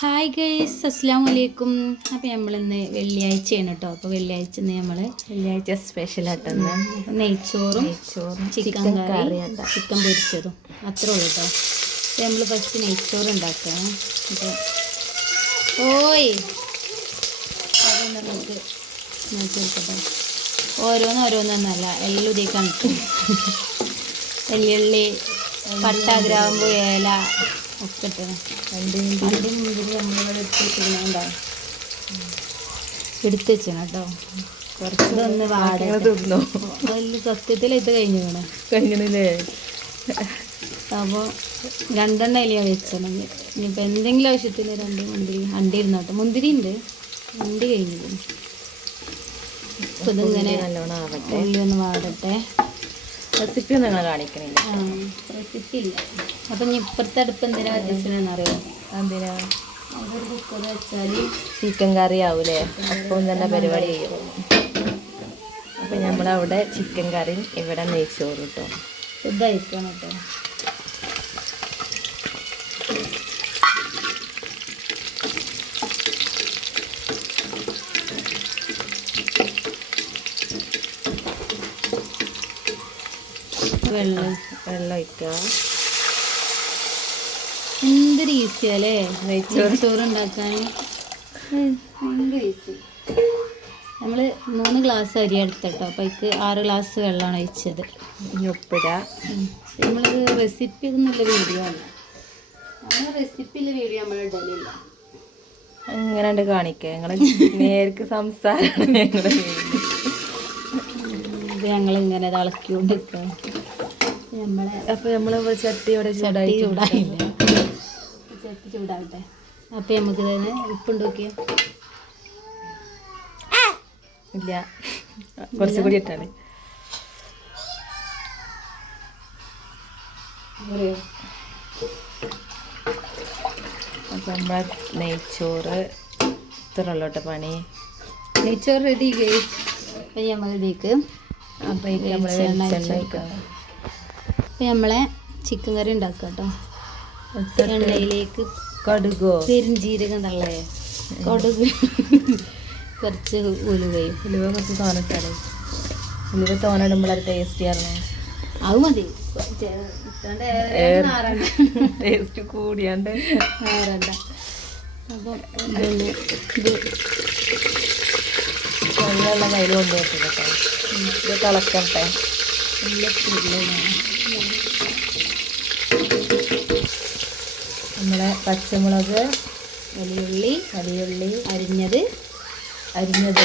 Hi guys അസ്സാം വലൈക്കും അപ്പോൾ നമ്മളിന്ന് വെള്ളിയാഴ്ചയാണ് കേട്ടോ അപ്പോൾ വെള്ളിയാഴ്ച ഇന്ന് നമ്മൾ വെള്ളിയാഴ്ച സ്പെഷ്യൽ ആയിട്ടെന്ന് നെയ്ച്ചോറും നെയ്ച്ചോറും ചിക്കൻ കറി ചിക്കൻ പൊരിച്ചതും. അത്രേ ഉള്ളൂ കേട്ടോ അപ്പോൾ നമ്മൾ ഫസ്റ്റ് നെയ്ച്ചോറ് ഉണ്ടാക്കാം. അപ്പോൾ ഓയ്. നമുക്ക് നോക്കി നോക്കട്ടെ ഓരോന്ന് ഓരോന്നല്ല എല്ലാം കണിട്ട് വെള്ളിയുള്ളി പട്ട ഗ്രാമ്പു ഏല ഒക്കെ ഇട്ട് അതിന്റെ മുമ്പിൽ നമ്മളിവിടെ എടുത്ത് വെച്ചിരുന്നുണ്ടാവും എടുത്ത് വെച്ചാണ് കേട്ടോ കുറച്ചൊന്ന് വാടക തിന്നോ സത്യത്തിൽ ഇത് കഴിഞ്ഞു വേണം കഴിഞ്ഞില്ലേ അപ്പോൾ രണ്ടെണ്ണ അതിലാണ് വെച്ചത് ഇനിയിപ്പോൾ എന്തെങ്കിലും ആവശ്യത്തിന് രണ്ട് മുന്തിരി അണ്ടി ഇരുന്നോട്ടെ മുന്തിരി ഉണ്ട് അണ്ടി കഴിഞ്ഞു അപ്പോൾ ഇതിങ്ങനെ നല്ലോണം ആവട്ടെ. ഉള്ളി ഒന്ന് വാടട്ടെ. റെസിപ്പി ഒന്നും നിങ്ങൾ കാണിക്കണില്ല. റെസിപ്പി ഇല്ല. അപ്പം ഇനി ഇപ്പുറത്തെ അടുപ്പ് എന്തിനാ അറിയോ എന്തിനാ അതൊരു കുക്കർ വെച്ചാൽ ചിക്കൻ കറി ആവൂലേ? അപ്പം തന്നെ പരിപാടി ചെയ്യും? അപ്പം നമ്മളവിടെ ചിക്കൻ കറിയും ഇവിടെ നെയ്ച്ചോറ് കിട്ടും ഇതായിരിക്കണം കേട്ടോ വെള്ളം വെള്ളം ഒഴിക്കുക. എന്തൊരു ഈസിയല്ലേ വെച്ചോറ് ചോറ് ഉണ്ടാക്കാൻ ഭയങ്കര ഈസി നമ്മൾ മൂന്ന് ഗ്ലാസ് അരി എടുത്തിട്ടോ അപ്പോൾ അതിക്ക് ആറ് ഗ്ലാസ് വെള്ളമാണ് ഒഴിച്ചത്. ഇനി ഉപ്പിടുക നമ്മളത് റെസിപ്പി ഒന്നുമില്ല വീഡിയോ അല്ല നമ്മൾ റെസിപ്പിയിലെ വീഡിയോ നമ്മൾ ഇടലില്ല. അങ്ങനെ കാണിക്കുക ഞങ്ങൾ നേർക്ക് സംസാരം ഞങ്ങൾ ഇങ്ങനെ ഇളക്കിക്കൊണ്ട് നിൽക്കുക നമ്മളെ അപ്പൊ നമ്മൾ ചട്ടി ഇവിടെ ചട്ടി ചൂടായി ചൂടായില്ല? ചട്ടി ചൂടാവട്ടെ. അപ്പോൾ നമുക്ക് തന്നെ ഉപ്പുണ്ടോക്കിയ ഇല്ല. ഇല്ല കുറച്ചുകൂടി ഇട്ടാണ് അപ്പൊ നമ്മളെ നെയ്ച്ചോറ് ഇത്രയുള്ളോട്ടെ പണി. നെയ്ച്ചോറ് റെഡി അപ്പം നമ്മൾ ഇതിലേക്ക് അപ്പൊ ഇത് നമ്മൾ വെളിച്ചെണ്ണ വെളിച്ചെണ്ണ ഒഴിച്ച് ഒഴിക്കാം. അപ്പം നമ്മളെ ചിക്കൻ കറി ഉണ്ടാക്കുക കേട്ടോ എണ്ണയിലേക്ക് കടുകോ? പെരുംജീരകം തള്ളേ. കടുക്. കുറച്ച് ഉലുവയും. ഉലുവ കുറച്ച് തോന്നിട്ടാണ് ഉലുവ തോന്നിടുമ്പോഴത് ടേസ്റ്റി ആയിരുന്നു അത് മതി. ടേസ്റ്റ് കൂടിയാണ്ട്. നാറണ്ട. അപ്പം ഇത് കയ്യിൽ കൊണ്ടുപോയിട്ടില്ല കേട്ടോ ഇത് തിളക്കട്ടെ. നല്ല നമ്മളെ പച്ചമുളക് വലിയുള്ളി വലിയുള്ളി അരിഞ്ഞത് അരിഞ്ഞത്.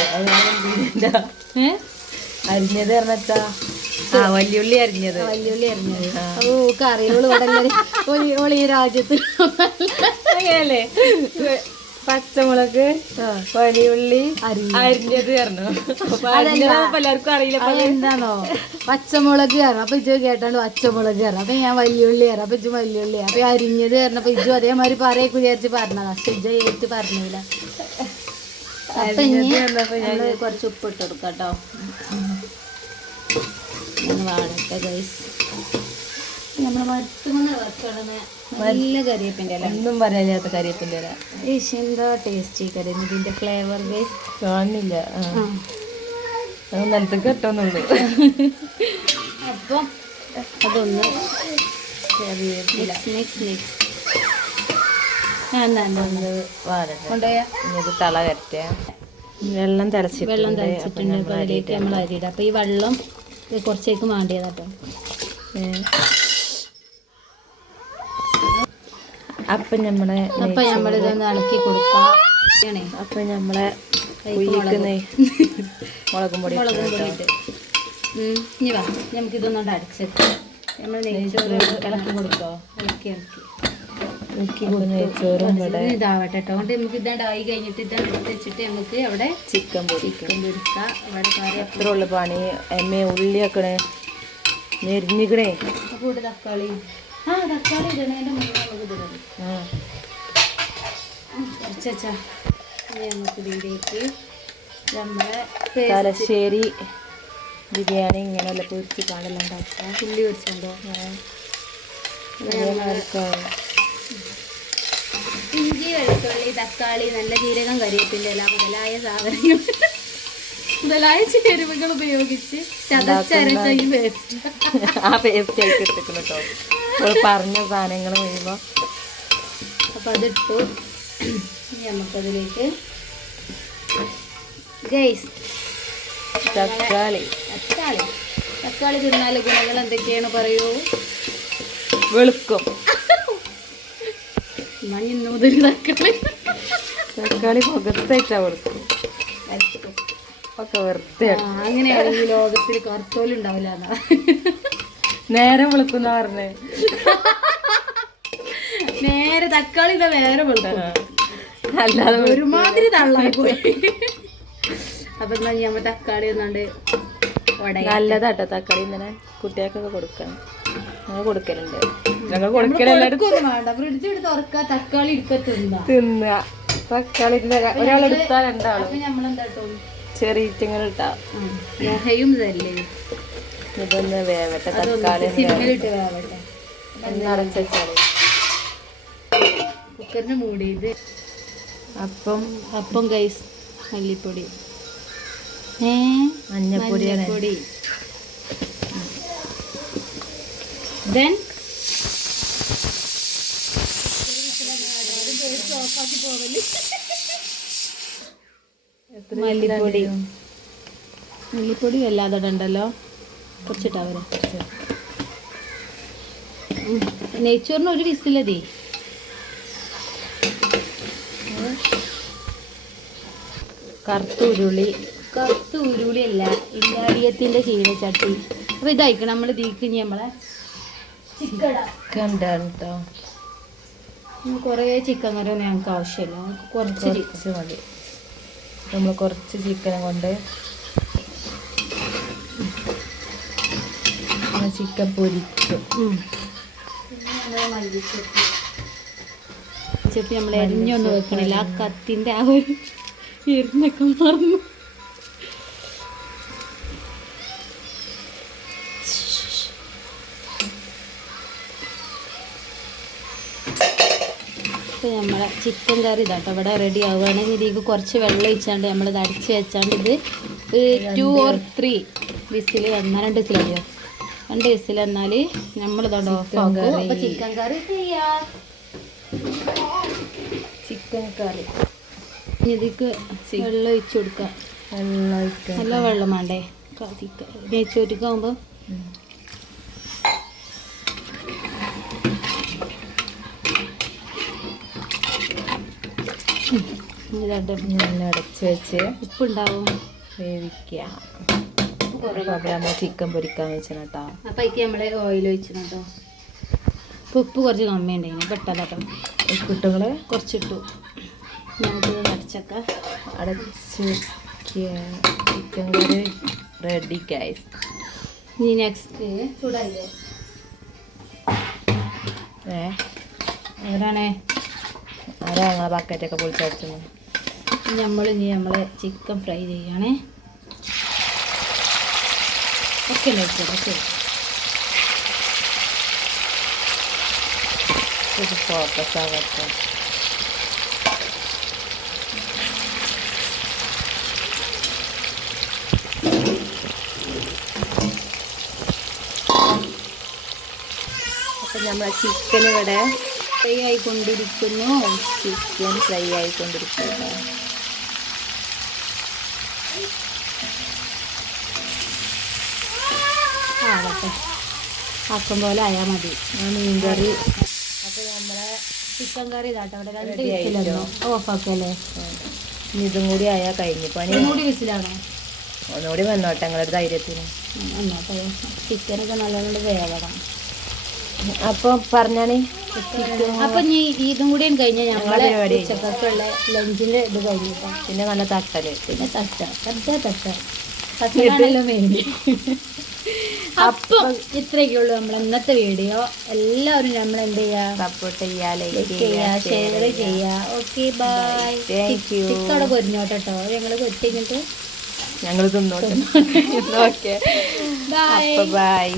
അരിഞ്ഞത് പറഞ്ഞാ ആ വലിയുള്ളി അരിഞ്ഞത്. വലിയുള്ളി അരിഞ്ഞത്. ഓ കറിയോൾ ഇവിടെ ഓളി രാജ്യത്ത് അങ്ങനെയല്ലേ? പച്ചമുളക് വലിയുള്ളി അരിഞ്ഞത്. പറഞ്ഞു. അപ്പൊ എല്ലാവർക്കും അറിയില്ല. എന്താണോ പച്ചമുളക് കയറും അപ്പൊ ഇജു കേട്ടാണ്ട് പച്ചമുളക് കയറും അപ്പൊ ഞാൻ വലിയുള്ളി കയറും അപ്പൊ ഇജു വലിയുള്ളി അപ്പൊ അരിഞ്ഞത് കയറണം അപ്പൊ ഇജു അതേമാതിരി പറയൊക്കെ വിചാരിച്ച് പറഞ്ഞതാ. പക്ഷെ ഇജ ഏറ്റ് പറഞ്ഞില്ല അപ്പൊ ഇനി ഞങ്ങൾ കുറച്ച് ഉപ്പ് ഇട്ട് കൊടുക്കാം കേട്ടോ. വാടട്ടെ ഗൈസ് നമ്മൾ വറുത്തുകൊണ്ട് വെക്കണം നല്ല കരിയപ്പിന്റെ അല്ല ഒന്നും പറയാനില്ലാത്ത കരിയപ്പിന്റെ ഇല. ഏഷ്യ എന്താ ടേസ്റ്റി കറി? ഇതിന്റെ ഫ്ലേവർ വേസ് കാണില്ല നിലത്ത് അപ്പോൾ കെട്ടോന്നുള്ളൂ അപ്പം അതൊന്ന് മിക്സ് മിക്സ് തള കരട്ടെ വെള്ളം തിളച്ച് വെള്ളം തിളച്ചിട്ടുണ്ട്. അപ്പോൾ അതിലേക്ക് നമ്മൾ അരിയിടുക അപ്പോൾ ഈ വെള്ളം കുറച്ചേക്ക് മാണ്ടിയതാട്ടോ ഏ. അപ്പൊ നമ്മളെ അപ്പം നമ്മൾ ഇതൊന്ന് ഇളക്കി കൊടുക്കാം. അപ്പം നമ്മളെ മുളകും. പൊടി മുളകും പൊടി ഇനി വാ. നമുക്കിതൊന്നുകൊണ്ട് അടച്ചേക്കാം നമ്മൾ നെയ്ച്ചോറ് ഇളക്കി കൊടുക്കോ ഇളക്കി ഇളക്കി. നെയ്ച്ചോറും ഇതാവട്ടെ കേട്ടോ അതുകൊണ്ട് നമുക്ക് ഇതാണ്ടായി കഴിഞ്ഞിട്ട് എടുത്ത് വെച്ചിട്ട് നമുക്ക് അവിടെ ചിക്കൻ ചിക്കൻ പൊരിക്കാം. ഇവിടെ കറി അത്ര ഉള്ളു പണി? എമ്മ ഉള്ളിയൊക്കെ നെരിഞ്ഞിക്കണേ അപ്പോൾ ഇവിടെ തക്കാളി. ആ തക്കാളി ഇടണേന്റെ മുന്നേ നമുക്ക് ഇതിടണം ആ. കുറച്ച് ഇനി നമുക്ക് ഇതിലേക്ക് തലശ്ശേരി ബിരിയാണി ഇങ്ങനെയല്ല പൊരിച്ച് കാടെല്ലാം ഉണ്ടാക്കാം. ഉള്ളി പൊരിച്ചുണ്ടോ? ഇഞ്ചി വെളുത്തുള്ളി തക്കാളി നല്ല ജീരകം കരിവേപ്പിന്റെ എല്ലാം മുതലായ സാധനങ്ങൾ. മുതലായ ചേരുവകൾ ഉപയോഗിച്ച് ചതച്ചരച്ച ഈ പേസ്റ്റ്. ആ പേസ്റ്റ് ആയിട്ട് എടുത്തിട്ടുണ്ട് കേട്ടോ. ഇപ്പോൾ പറഞ്ഞ സാധനങ്ങൾ വരുമ്പോൾ അപ്പം അതിട്ടു. ഇനി നമുക്കതിലേക്ക് ഗൈസ് തക്കാളി. തക്കാളി. തക്കാളി തിന്നാൽ ഗുണങ്ങൾ എന്തൊക്കെയാണ് പറയൂ? വെളുക്കും. മഞ്ഞ മുതൽ തക്കാളി. തക്കാളി മുഖത്തേച്ചാ വെളുക്കും. ഒക്കെ വെറുതെ അങ്ങനെയാണെങ്കിൽ ലോകത്തിൽ കറുത്തോലുണ്ടാവില്ല എന്നാ. നേരം വെളുക്കുന്ന പറഞ്ഞേ. നേരെ തക്കാളി ഇതാ നേരെ വെളുക്കും അല്ലാതെ ഒരുമാതിരി തള്ളായി പോയി. അപ്പൊ എന്നാ ഞാൻ തക്കാളി ഒന്നാണ്ട് ഉടയാ നല്ലതാട്ടോ തക്കാളി ഇങ്ങനെ കുട്ടികൾക്കൊക്കെ കൊടുക്കാൻ. ഞങ്ങൾ കൊടുക്കലുണ്ട്. ഞങ്ങൾ വേണ്ട. ഫ്രിഡ്ജ് എടുത്ത് തക്കാളി തിന്നുക രണ്ടാളും. ചെറിയ ഇങ്ങനെ ഇട്ടാ. നെഹയും ഇതല്ലേ? ഇതൊന്ന് വേവട്ടെ തക്കാളി സിമ്മിലിട്ട് വേവട്ടെ. ഒന്ന് അടച്ചു കുക്കറിന് മൂടി ഇത് അപ്പം അപ്പം ഗൈസ് മല്ലിപ്പൊടി. ഏ? മഞ്ഞപ്പൊടിയാണ് മഞ്ഞപ്പൊടി. ദെൻ മല്ലിപ്പൊടി. മല്ലിപ്പൊടി വല്ലാതെ ഇടണ്ടല്ലോ. കുറച്ചിട്ടാ വരെ നെയ്ച്ചോറിന് ഒരു വിസിലതി കറുത്ത ഉരുളി. കറുത്ത ഉരുളി അല്ല ഇല്ലാടിയത്തിന്റെ ചീനച്ചട്ടി. അപ്പൊ ഇതായിക്കണം നമ്മൾ തീക്ക് ഇനി നമ്മളെ ചിക്കട കണ്ടാണ് കേട്ടോ കുറേ ചിക്കൻ കറിയൊന്നും ഞങ്ങൾക്ക് ആവശ്യമില്ല. നമുക്ക് കുറച്ച് മതി. നമ്മൾ കുറച്ച് ചിക്കനെ കൊണ്ട് ചിക്കൻ പൊരിച്ചു ഉം. ചെപ്പി നമ്മൾ എരിഞ്ഞൊന്നും വെക്കണില്ല. ആ കത്തിന്റെ ആ ഒരു ഇരുന്നൊക്കെ മറന്നു. നമ്മളെ ചിക്കൻ കറി ഇതാട്ടോ ഇവിടെ റെഡി ആവുകയാണെങ്കിൽ ഇതിലേക്ക് കുറച്ച് വെള്ളം ഒഴിച്ചാണ്ട് നമ്മളിത് അടിച്ച് വെച്ചാണ്ട് ഇത് ടു ഓർ ത്രീ വിസിൽ ഒന്നര രണ്ട് മതിയോ രണ്ട് വിസിൽ എന്നാൽ ഓഫ് ആക്കും. ചിക്കൻ കറി ചെയ്യാം. ചിക്കൻ കറി ഇതിക്ക് വെള്ളം ഒഴിച്ചു കൊടുക്കാം. വെള്ളം ഒഴിക്കാൻ നല്ല വെള്ളം വേണ്ടേ? ചിക്കൻ അടച്ച് വെച്ച് ഉപ്പുണ്ടാവും. വേവിക്കുക നമ്മൾ ചിക്കൻ പൊരിക്കാൻ വെച്ചാൽ കേട്ടോ. അപ്പം അതിക്ക് നമ്മളെ ഓയിൽ ഒഴിച്ചു കേട്ടോ. ഉപ്പ് കുറച്ച് കമ്മി ഉണ്ടായിന് പെട്ടതാട്ടോ കുട്ടികളെ കുറച്ചിട്ടു. നമുക്കിത് അടച്ചൊക്കെ. അടച്ച് ചിക്കൻ കറി റെഡി ഗൈസ് ഇനി നെക്സ്റ്റ് ചൂടായില്ലേ? ഏ? എവിടെയാണേ ആരാ ഞങ്ങളെ ബക്കറ്റൊക്കെ പൊളിച്ചടിച്ചത്? നമ്മൾ ഇനി നമ്മളെ ചിക്കൻ ഫ്രൈ ചെയ്യണേ കഴിച്ചത് ഓക്കെ ഒരു ഫോക്കസ് ആവട്ടെ അപ്പം നമ്മളെ ചിക്കൻ ഇവിടെ ഫ്രൈ ആയിക്കൊണ്ടിരിക്കുന്നു. ചിക്കൻ ഫ്രൈ ആയിക്കൊണ്ടിരിക്കുന്നു. ആവട്ടെ ആക്കം പോലെ ആയാൽ മതി. മീൻ കറി അപ്പോൾ നമ്മളെ ചിക്കൻ കറി ഇതാട്ടോ അവിടെ രണ്ട്. വിസിലോ ഓഫ് ആക്കല്ലേ? ഇനി ഇതും കൂടി ആയാൽ കഴിഞ്ഞു പണി. കൂടി വിസിലാണോ? ഒന്നുകൂടി വന്നോട്ടെ ഞങ്ങളൊരു ധൈര്യത്തിന്. ചിക്കനൊക്കെ നല്ലോണം വേവണം. അപ്പോൾ പറഞ്ഞാണേ? അപ്പൊ നീ ഇതും കൂടി കഴിഞ്ഞാൽ ഞങ്ങളെ. ഉച്ചക്കൊക്കെയുള്ള ലഞ്ചിന്റെ ഇത് കഴിഞ്ഞിട്ടോ പിന്നെ നല്ല തട്ടൽ. പിന്നെ തട്ട. തട്ട തട്ട. തട്ടാണല്ലോ മെയിൻ അപ്പം ഇത്രയൊക്കെ ഉള്ളൂ നമ്മൾ ഇന്നത്തെ വീഡിയോ. എല്ലാവരും നമ്മൾ എന്ത് ചെയ്യാ? സപ്പോർട്ട് ചെയ്യാ ലൈക്ക് ചെയ്യുക ചെയ്യാ ഷെയർ ചെയ്യാ. ഓക്കെ ബൈ താങ്ക് യു ഇതോടെ പൊരിഞ്ഞോട്ടോ ഞങ്ങൾ കൊത്തി കഴിഞ്ഞിട്ട് ഞങ്ങൾ തിന്നോട്ടെ. Okay bye bye